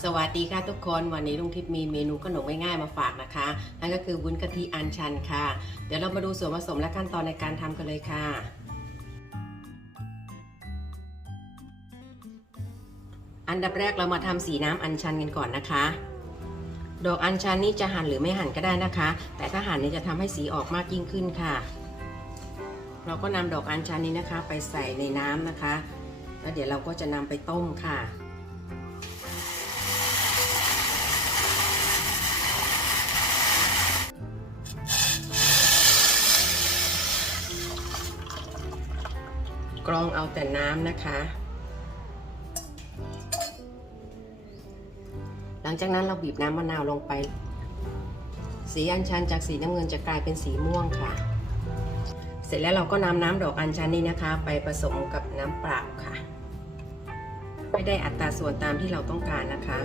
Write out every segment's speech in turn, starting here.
สวัสดีค่ะทุกคนวันนี้ลุงทิพย์มีเมนูขนมง่ายๆมาฝากนะคะนั่นก็คือวุ้นกะทิอันชันค่ะ เดี๋ยวเรามาดูส่วนผสมและขั้นตอนในการทำกันเลยค่ะ อันดับแรกเรามาทำสีน้ำอัญชันกันก่อนนะคะ ดอกอัญชันนี่จะหั่นหรือไม่หั่นก็ได้นะคะ แต่ถ้าหั่นนี่จะทำให้สีออกมากยิ่งขึ้นค่ะ เราก็นำดอกอัญชันนี้นะคะ ไปใส่ในน้ำนะคะ แล้วเดี๋ยวเราก็จะนำไปต้มค่ะ กรองเอาแต่น้ำนะคะ หลังจากนั้นเราบีบน้ำมะนาวลงไป สีอัญชันจากสีน้ำเงินจะกลายเป็นสีม่วงค่ะ เสร็จแล้วเราก็นำน้ำดอกอัญชันนี้นะคะ ไปผสมกับน้ำเปล่าค่ะ ไม่ได้อัตราส่วนตามที่เราต้องการนะคะ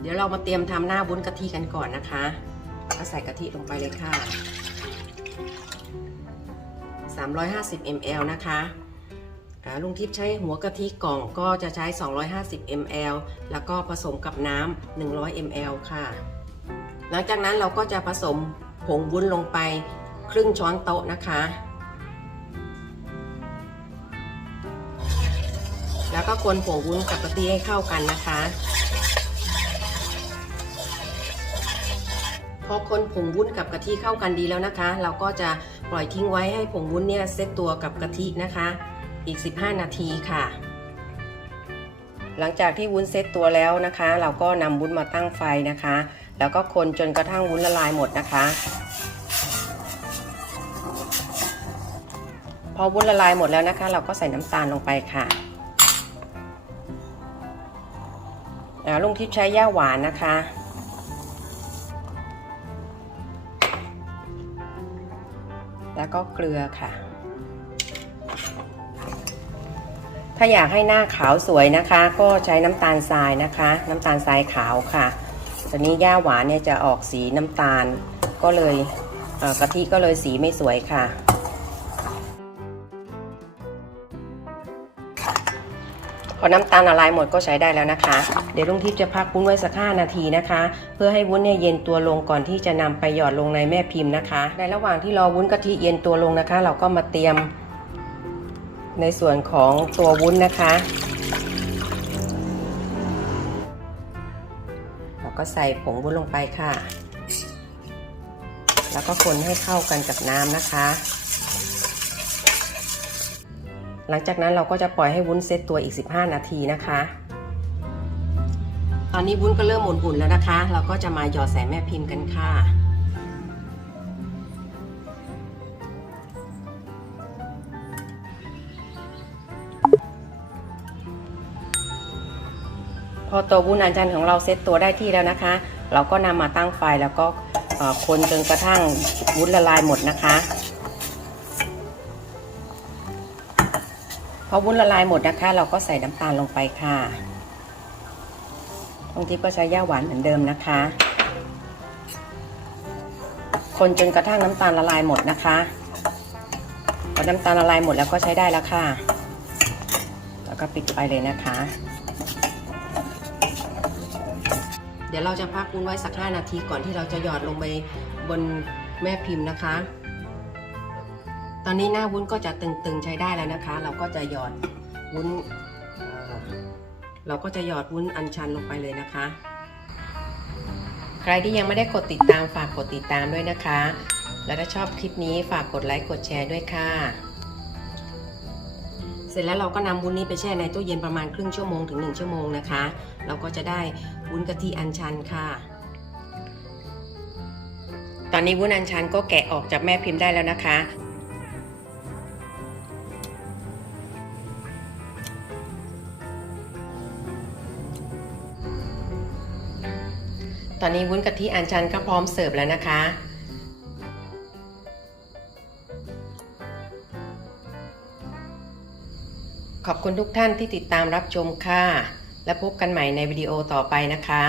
เดี๋ยวเรามาเตรียมทำหน้าวุ้นกะทิกันก่อนนะคะ ก็ใส่กะทิลงไปเลยค่ะ 350 ml นะคะลุงทิพย์ใช้หัวกะทิกล่องก็จะใช้ 250 ml แล้วก็ผสมกับน้ำ 100 ml ค่ะ หลังจากนั้นเราก็จะผสมผงวุ้นลงไปครึ่งช้อนโต๊ะนะคะ แล้วก็คนผงวุ้นกับกะทิให้เข้ากันนะคะ พอคนผงวุ้นกับกะทิเข้ากันดีแล้วนะคะ เราก็จะปล่อยทิ้งไว้ให้ผงวุ้นเนี่ยเซตตัวกับกะทินะคะ อีก 15 นาทีค่ะ หลังจากที่วุ้นเซตตัวแล้วนะคะ เราก็นำวุ้นมาตั้งไฟนะคะ แล้วก็คนจนกระทั่งวุ้นละลายหมดนะคะ พอวุ้นละลายหมดแล้วนะคะ เราก็ใส่น้ำตาลลงไปค่ะลุงทิพย์ใช้ย่าหวานนะคะ แล้วก็เกลือค่ะ ถ้าอยากให้หน้าขาวสวยนะคะ ก็ใช้น้ำตาลทรายนะคะ น้ำตาลทรายขาวค่ะตอนนี้ย่าหวานเนี่ยจะออกสีน้ำตาล ก็เลยกะทิก็เลยสีไม่สวยค่ะ พอน้ำตาลละลายหมดก็ใช้ได้แล้วนะคะ เดี๋ยวลุงทิพย์จะพักวุ้นไว้สัก5นาทีนะคะ เพื่อให้วุ้นเนี่ยเย็นตัวลงก่อนที่จะนำไปหยอดลงในแม่พิมพ์นะคะ ในระหว่างที่รอวุ้นกะทิเย็นตัวลงนะคะ เราก็มาเตรียมในส่วนของตัววุ้นนะคะ เราก็ใส่ผงวุ้นลงไปค่ะ แล้วก็คนให้เข้ากันกับน้ำนะคะ หลังจากนั้นเราก็จะปล่อยให้วุ้นเซตตัวอีก 15 นาทีนะคะ ตอนนี้วุ้นก็เริ่มอุ่นๆแล้วนะคะ เราก็จะมาหยอดใส่แม่พิมพ์กันค่ะพอตัววุ้นอันจันของเราเซตตัวได้ที่แล้วนะคะ เราก็นำมาตั้งไฟแล้วก็คนจนกระทั่งวุ้นละลายหมดนะคะ พอวุ้นละลายหมดนะคะ เราก็ใส่น้ำตาลลงไปค่ะบางทีก็ใช้ย่าหวานเหมือนเดิมนะคะ คนจนกระทั่งน้ำตาลละลายหมดนะคะพอน้ำตาลละลายหมดแล้วก็ใช้ได้แล้วค่ะ แล้วก็ปิดไฟเลยนะคะ เดี๋ยวเราจะพักวุ้นไว้สัก 5 นาทีก่อนที่เราจะหยอดลงไปบนแม่พิมพ์นะคะ ตอนนี้หน้าวุ้นก็จะตึงๆใช้ได้แล้วนะคะ เราก็จะหยอดวุ้นเราก็จะหยอดวุ้นอัญชันลงไปเลยนะคะ ใครที่ยังไม่ได้กดติดตามฝากกดติดตามด้วยนะคะ และถ้าชอบคลิปนี้ฝากกดไลค์กดแชร์ด้วยค่ะ เสร็จแล้วเราก็นำวุ้นนี้ไปแช่ในตู้เย็นประมาณครึ่งชั่วโมงถึง 1 ชั่วโมงนะคะ เราก็จะได้วุ้นกะทิอัญชันค่ะ ตอนนี้วุ้นอัญชันก็แกะออกจากแม่พิมพ์ได้แล้วนะคะ อนนี้วุ้นกะทิอันชันก็พร้อมเสิร์ฟแล้วนะคะ ขอบคุณทุกท่านที่ติดตามรับชมค่ะ และพบกันใหม่ในวิดีโอต่อไปนะคะ